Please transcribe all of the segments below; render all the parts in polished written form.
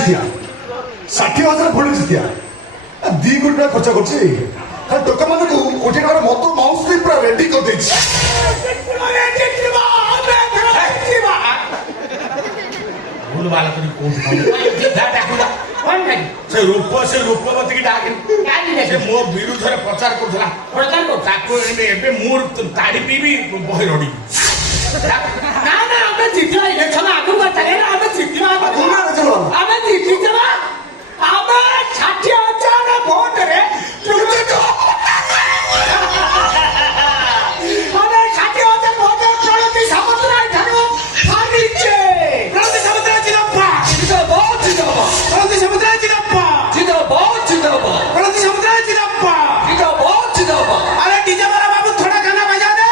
Jitiya 60,000 vote Jitiya 2 कोटी टका खर्च कर टोका मान को कोटी टका मत माउस पूरा रेडी कर दे भूल वाला तो से रूपवती की डाक से मो विरुद्ध प्रचार करथला प्रचार को ताको एबे मोर ताड़ी पीबी बहे रडी ना ना हमें जितना इलेक्शन आगु करता है ना हमें जितना हमें जीती जमा हमें 60,000 वोट रे हमें 60,000 वोट प्रगति समुद्र ठानो हारिचे प्रगति समुद्र जिनप्पा जिंदाबाद जिंदाबाद प्रगति समुद्र जिनप्पा जिंदाबाद जिंदाबाद प्रगति समुद्र जिनप्पा जिंदाबाद जिंदाबाद अरे डीजे वाला बाबू थोड़ा गाना बजा दे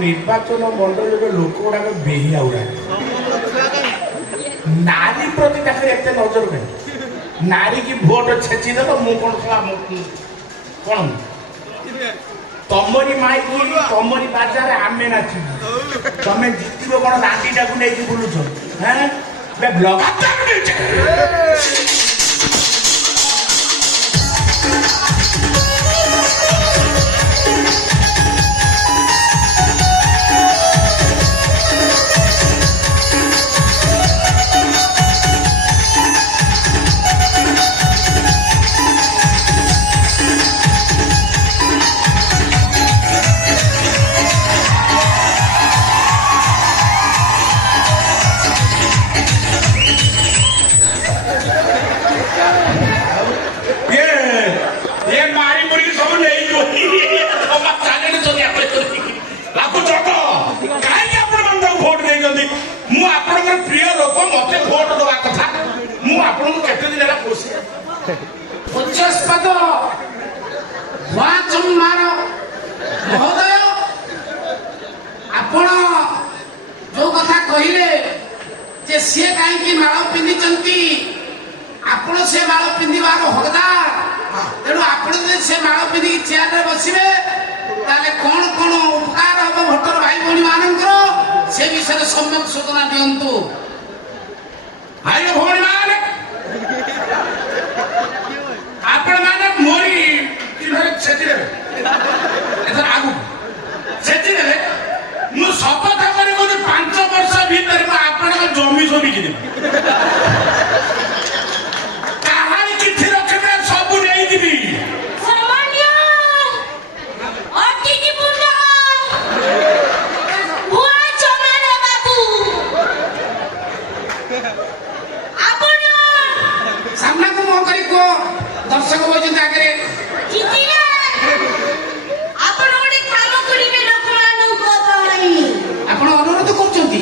निर्वाचन मंडल लोक गुड़ाक बेहिया उड़ा नारी प्रति एते नजर नहीं नारी की भोट छेची देव मु कौन तमरी माई तमरी बाजार आमे नाचु तमें जितब कौन रांडीटा को नहीं बुलुछ हैं लगातार प्रिय लोक मत भोट दवा कथा केते दिन उच्चस्पद महोदय आपण जो कथा कहले जे सी कहीं माल पिंधि आपण से माल पिंधार हकदार तेणु आप से माल पिंधि चेयर में बसवे ताले कौन कौन उपकार हम भोटर भाई भौणी मानकर से विषय सम्यक सूचना दिंतु भाई भौणी मान आपण माने मोरी आगु मु शपथ कर 5 वर्ष भीतर आपण जमी जमी कि कहानी किथि रखबे सब नहीं दिबी सामना को मो करी को दर्शक बोझ आगे ଆପଣ ଅନୁରୋଧ କରୁଛନ୍ତି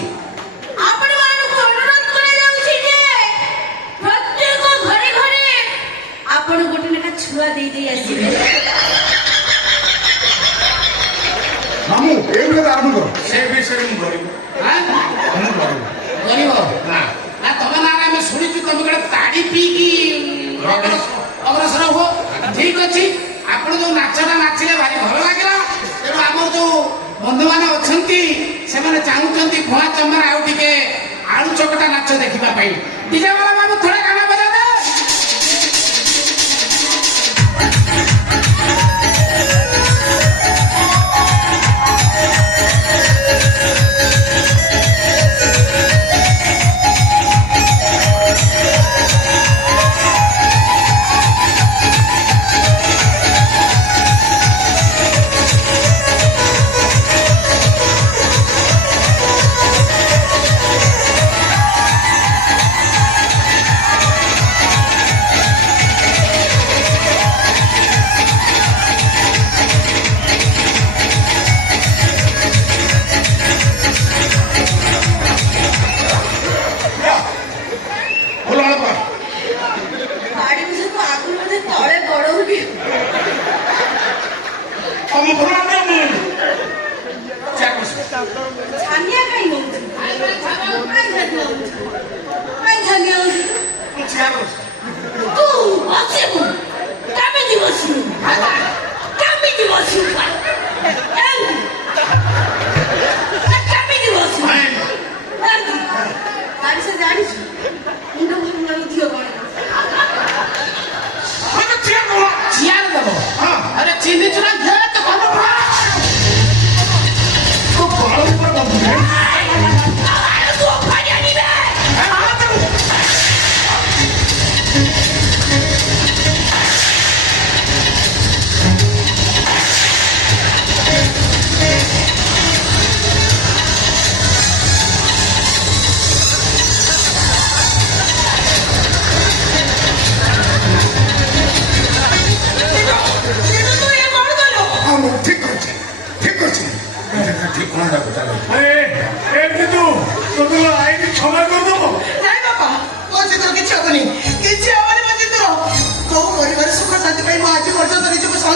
ଆପଣ ଗୋଟେ ଲେଖା ଛୁଆ ଦେଇ ଆସିବେ ମାମୁ ଏଇ କଥା ଆରମ୍ଭ କର ସେ ବିଷୟରେ ମୁଁ କରିବି ମୁଁ କରିବ ନା ନା ତମ ନାଁରେ ଆମେ ଶୁଣିଛୁ ତମେ ଗୋଟେ ତାଡ଼ି ପିଇକି ଅଗ୍ରସର ହୁଅ ଠିକ ଅଛି ଆପଣ ଯୋଉ ନାଚଟା ନାଚିଲେ ଭାରି ଭଲ ଲାଗିଲା ତେଣୁ ଆମର ଯୋଉ ବନ୍ଧୁମାନେ ଅଛନ୍ତି ସେମାନେ ଚାହୁଁଛନ୍ତି ଭୁଆ ଚମର ଆଉ ଟିକେ ଆଳୁ ଚକଟା ନାଚ ଦେଖିବା ପାଇଁ ଡିଜେ ବାଲା ବାବୁ ଥରେ ଗାନା ବଜା ଦେ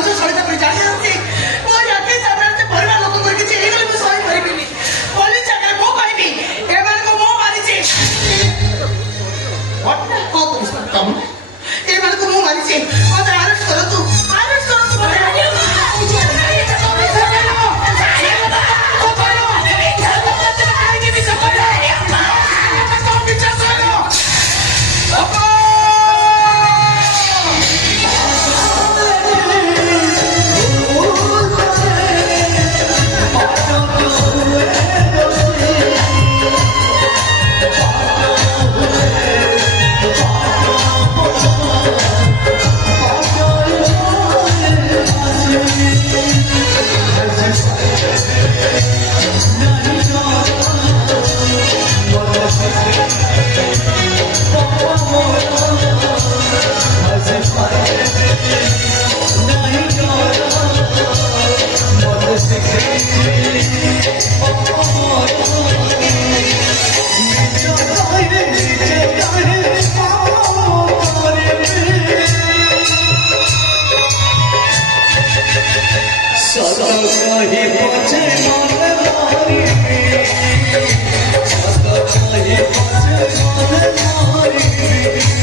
ଯୋଉ ସଳିତା କରି ଜାଣି ଯାଉଛି ମୋ ଆଖି ସାମ୍ନାରେ ସେ ପରିବାର ଲୋକଙ୍କର କିଛି ହେଇଗଲେ ମୁଁ ସହି ପାରିବିନି ପୋଲିସ ଜାଗାରେ ମୁଁ କହିବି ଏମାନଙ୍କୁ ମୁଁ ମାରିଛି ଏମାନଙ୍କୁ ମୁଁ ମାରିଛି ମତେ ଆରେଷ୍ଟ କରନ୍ତୁ सदा ही पहुंचे